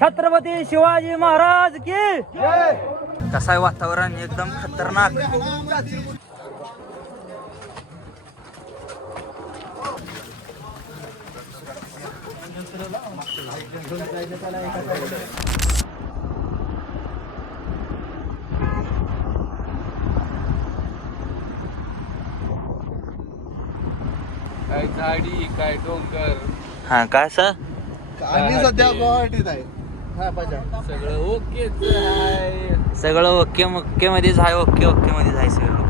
छत्रपती शिवाजी महाराज की कसं आहे वातावरण एकदम खतरनाक. काय झाडी काय डोंगर. हा काय आम्ही सध्या गुवाहाटीत आहे. हा सगळं ओकेच आहे. सगळं ओके ओके मध्येच आहे ओके ओके मध्येच आहे सगळं लोक.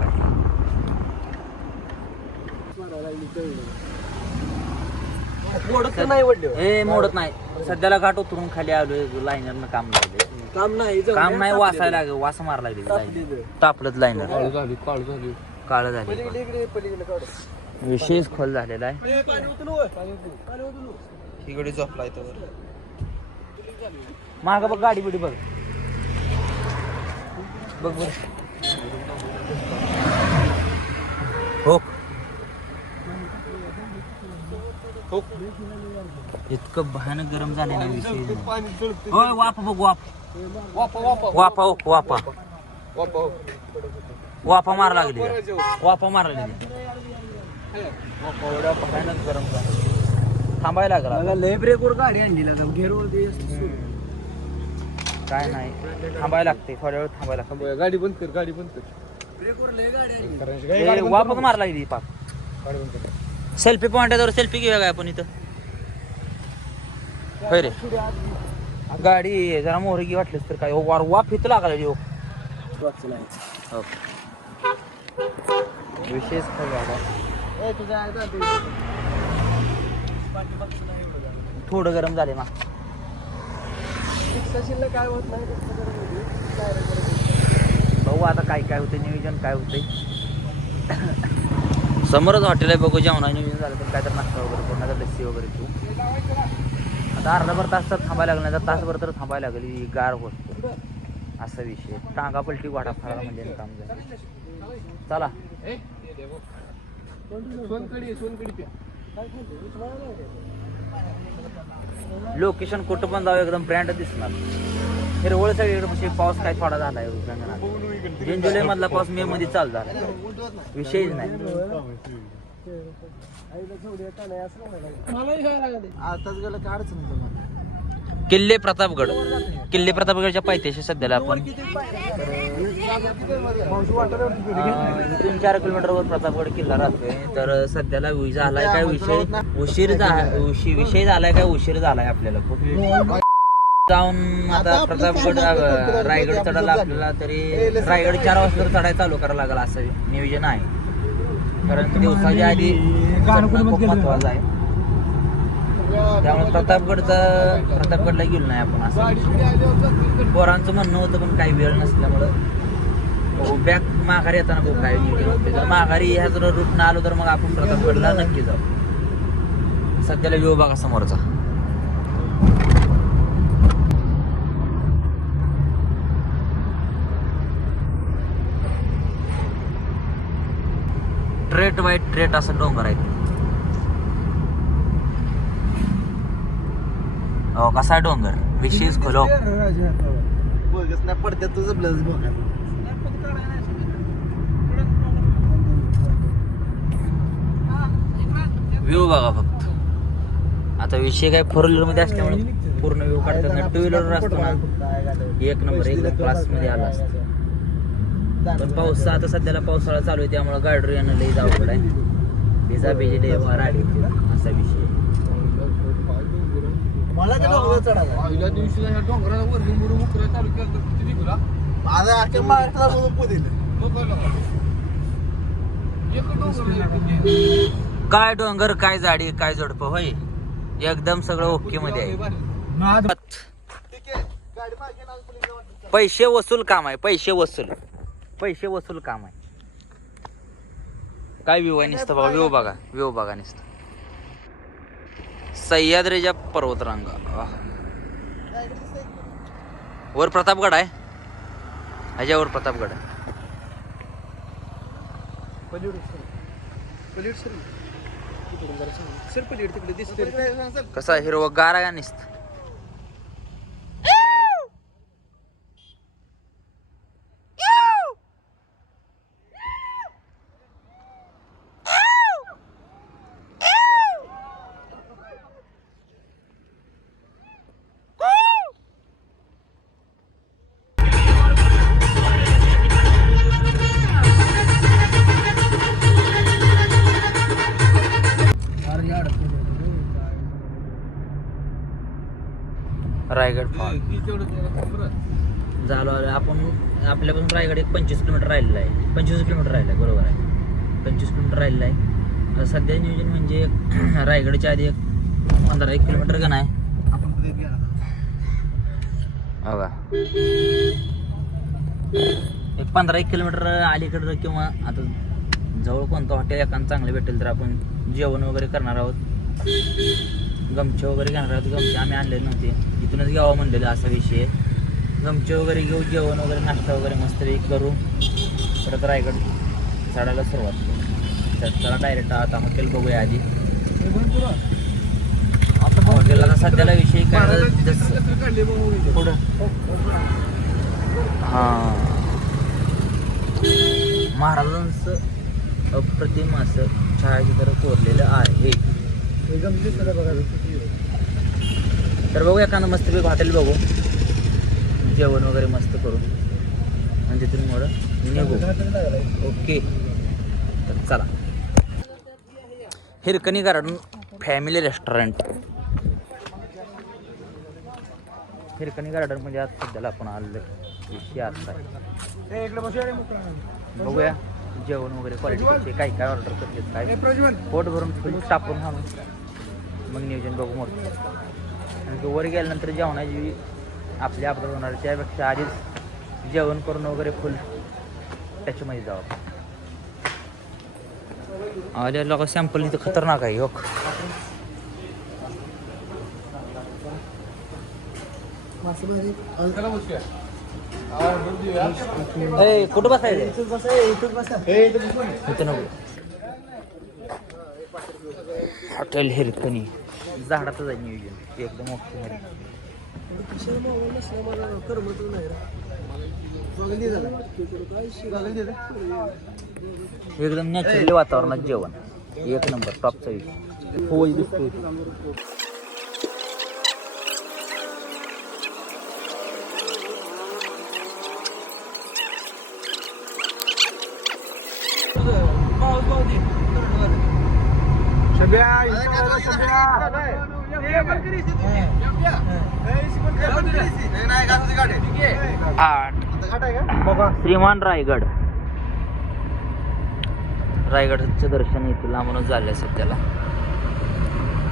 मोडत नाही वडले. हे मोडत नाही. सध्याला घाट उतरून खाली आलोय लाईनरनं काम लावलंय. काम नाही काम नाही वासायला लागलं वास मार लागली लाईनर तापलंच लाईनर काळू झाली काळू झाली. काळ झाले. पलीकडे इकडे पलीकडे काढ. विशेष खोल झालेला आहे. पाणी पाणी पाणी तिकडे झोपलाय तर माग बघ गाडी बिडी बघ. बघ बघ हो इतकं भयानक गरम झाले ना विषय. नाही. पाणी चढते. होय वाप बघ वाप वापा वापा वापा हो, वापा वापा वापा मार लागली. वापा मार लागली. भयानक गरम झालं थांबायला लागला. लय ब्रेकवर गाडी आणली काय नाही. थांबायला लागते थोड्या वेळ थांबायला लागते. गाडी बंद कर गाडी बंद कर. वापच मार लागली पाक. सेल्फी पॉइंटवर सेल्फी घेऊया काय आपण इथं? होय रे. गाडी जरा मोहरगी वाटलीस तर काय? वार वाफ इथं लागला हो. विशेष काय झाला. आहे थोडं गरम झाले ना काय होत नाही? होती. होती. भाऊ आता काय काय होते नियोजन काय होतंय. समोरच हॉटेल आहे बघू जेवणा नियोजन झालं तर काय तर नाश्ता वगैरे करू नाही तर लस्सी वगैरे घेऊ आता अर्धाभर तास तर थांबायला लागलं नाही तर तासभर तर थांबायला लागली गार होत. असा विषय. टांगा पलटी वाटा फाळा म्हणजे काम झालं. चला. सोनकडी सोनकडी प्या. लोकेशन कुठं पण जाऊ एकदम ब्रँड दिसणार. हिरवळ सगळीकडे म्हणजे पाऊस काय थोडा झालाय जून जुलै मधला पाऊस मे मध्ये चालू झाला. विषयच नाही. किल्ले प्रतापगड. किल्ले प्रतापगडच्या पायथ्याशी सध्याला आपण तीन चार किलोमीटरवर प्रतापगड किल्ला राहतोय. तर सध्याला झालाय काय विषय? उशीर उशी- विषय झालाय काय? उशीर झालाय आपल्याला खूप. जाऊन आता प्रतापगड रायगड चढायला आपल्याला तरी रायगड चार वाजता चढायला चालू करायला लागला असं नियोजन आहे. कारण दिवसाच्या आधी खूप महत्वाचं आहे. त्यामुळे प्रतापगडचा प्रतापगडला गेलो नाही आपण असं. पोरांचं म्हणणं होतं पण काही वेळ नसल्यामुळं. बॅक माघारी येताना बघ काय जर माघारी ह्या जर रूट आलो तर मग आपण प्रतापगडला नक्की जाऊ. सध्याला व्ह्यू बघा समोरचा. ट्रेट वाईट ट्रेट असं डोंगर आहे हो कसा आहे डोंगर? विशेष खोलो. पडत्या तुझं ब्लस बघा. व्ह्यू बघा फक्त. आता विषय काय फोर व्हीलरमध्ये असल्यामुळे पूर्ण व्ह्यू काढतात ना टू व्हीलर असतो ना एक नंबर एकदम क्लासमध्ये आला असतो. पण पाऊस आता सध्याला पावसाळा चालू आहे त्यामुळे गाडी येणं लई अवघड आहे. भिजा भिजले मराठी असा विषय मला पहिल्या दिवशी डोंगराला चालू केलं किती निघला माझा अख्ख्या महाराष्ट्राला? एक डोंगर? काय डोंगर काय झाडी काय झडप होय? एकदम सगळं ओके मध्ये आहे. ठीक आहे. गाडी मागे ना पलीकडे वाटत. पैसे वसूल काम आहे पैसे वसूल. पैसे वसूल काम आहे. काय व्यू आहे नुसतं बघा व्यू बघा व्यू बघा नुसतं. सह्याद्रीच्या पर्वतरांगा आह. वर प्रतापगड आहे. ह्याच्यावर प्रतापगड आहे. कसा हिरवं गार नुसतं? झालो आपण आपल्यापासून रायगड एक पंचवीस किलोमीटर राहिलेलं आहे. पंचवीस किलोमीटर राहिलं आहे बरोबर आहे. पंचवीस किलोमीटर राहिलेलं आहे. सध्या नियोजन म्हणजे रायगडच्या आधी एक पंधरा एक किलोमीटर गण आहे. आपण गेला. हो एक पंधरा एक किलोमीटर अलीकडं किंवा आता जवळ कोणतं हॉटेल एखादं चांगलं भेटेल तर आपण जेवण वगैरे करणार आहोत. गमछे वगैरे घेणार आहोत. आम्ही आणलेले नव्हते. इथूनच घ्यावं म्हणलेलं असा विषय. आहे. गमचे वगैरे घेऊ जेवण वगैरे नाश्ता वगैरे मस्तपैकी करू. परत रायगड चढायला सुरुवात करू. तर चला डायरेक्ट आता हॉटेल बघूया आधी. हॉटेलला सध्याला विषय काय जसं पुढं. हां. महाराजांचं अप्रतिम असं छायाचित्र कोरलेलं आहे. तर बघू एखादं मस्तपैकी हॉटेल बघू. जेवण वगैरे मस्त करू आणि तिथून मोड निघू. ओके. तर चला. Hirkani garden family restaurant. Hirkani garden म्हणजे आज सध्याला आपण आलेलो विषय आता. बघूया जेवण वगैरे क्वालिटी काय काय ऑर्डर करते काय? पोट भरून फुल टाकून हा मग नियोजन बघू मोठं. आणि ते वर गेल्यानंतर जेवणाची आपली अपघात होणार त्यापेक्षा आधीच जेवण करून वगैरे फुल त्याच्यामध्ये जावं. आले लोक सॅम्पल इथं खतरनाक आहे ए कुठं बसायचं हॉटेल हिरकणी झाडाचं जाईल नियोजन एकदम ओके एकदम नॅचरल वातावरणात जेवण. एक नंबर टॉपचा विषय. होय दिसतो आठ श्रीमान रायगड. रायगडचं दर्शन इथं लांबूनच झालंय सध्याला.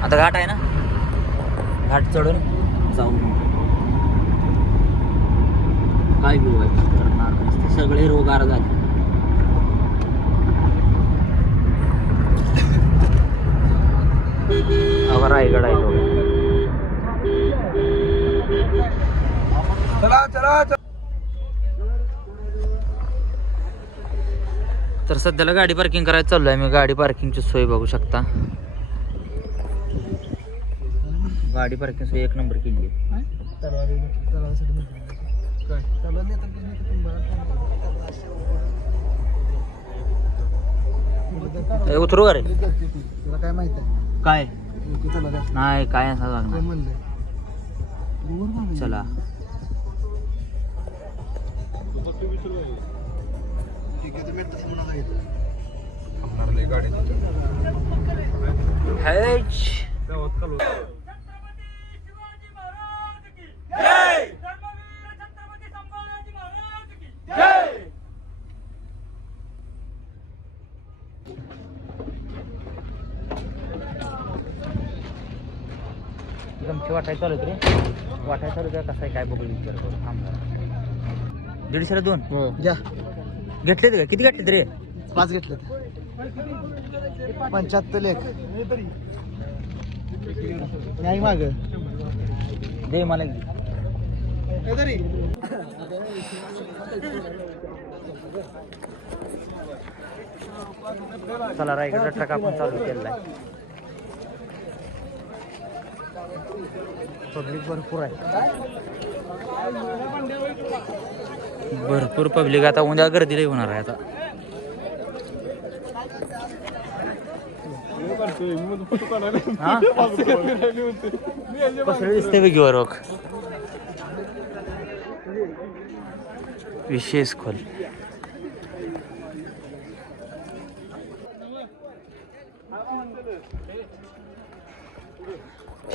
आता घाट आहे ना? घाट चढून जाऊन काय व्यू आहे सगळे रोगार झाले. अहो, रायगड आहे तो. चला चला. तर सध्याला गाडी पार्किंग करायला चाललोय मी गाडी पार्किंगची सोय बघू शकता गाडी पार्किंग सोय एक नंबर केली आहे. उतरू का रे तुला काय माहीत आहे काय. नाही काय असं लागणार. चला. हैच. गमची वाटाय चालू रे वाटाय चालू आहे कसं आहे काय बघू विचार करू. थांब जरा. दीडशेला दोन. घ्या घेतलेत का? किती घेतलेत रे? पाच घेतले पंच्याहत्तर लेख नाही माग. दे मला. चला रायगडचा ट्रक आपण चालू केलेला आहे. पब्लिक भरपूर आहे. भरपूर पब्लिक आता उद्या गर्दीला होणार आहे आता? कसं दिसते वेगळीवर रोख विशेष खोल.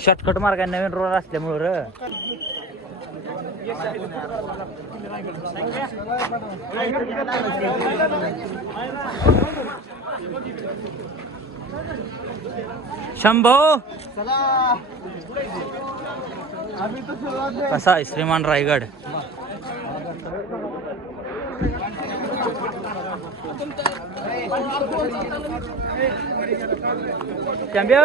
शॉर्टकट मार्ग आहे नवीन रोड असल्यामुळं र. शंभो! कसा आहे श्रीमान रायगड? चंब्यो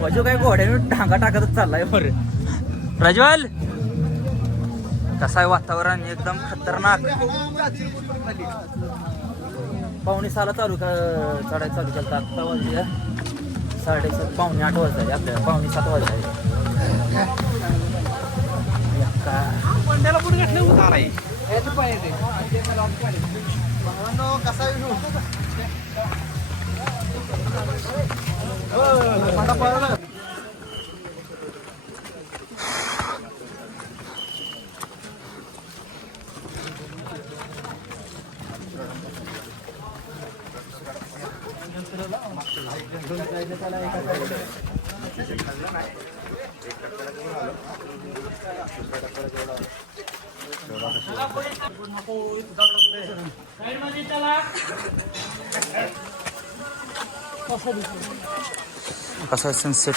बाजू काय घोड्याने ढांगा टाकतच चाललाय बर प्रज्वल! कसं आहे वातावरण? एकदम खतरनाक. पावणे सहाला चालू का चढायला चालू केलं आत्ता वाजले साडेसात पावणे आठ वाजता आपल्याला. पावणे सात वाजता कसा आहे विनू? असा सनसेट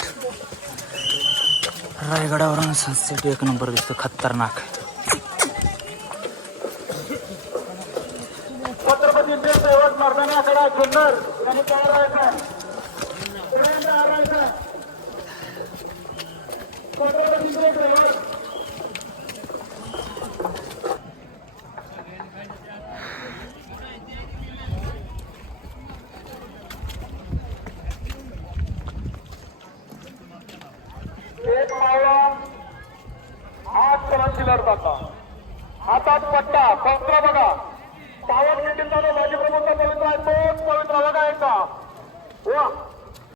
रायगडावरून सनसेट एक नंबर दिसतो खतरनाक.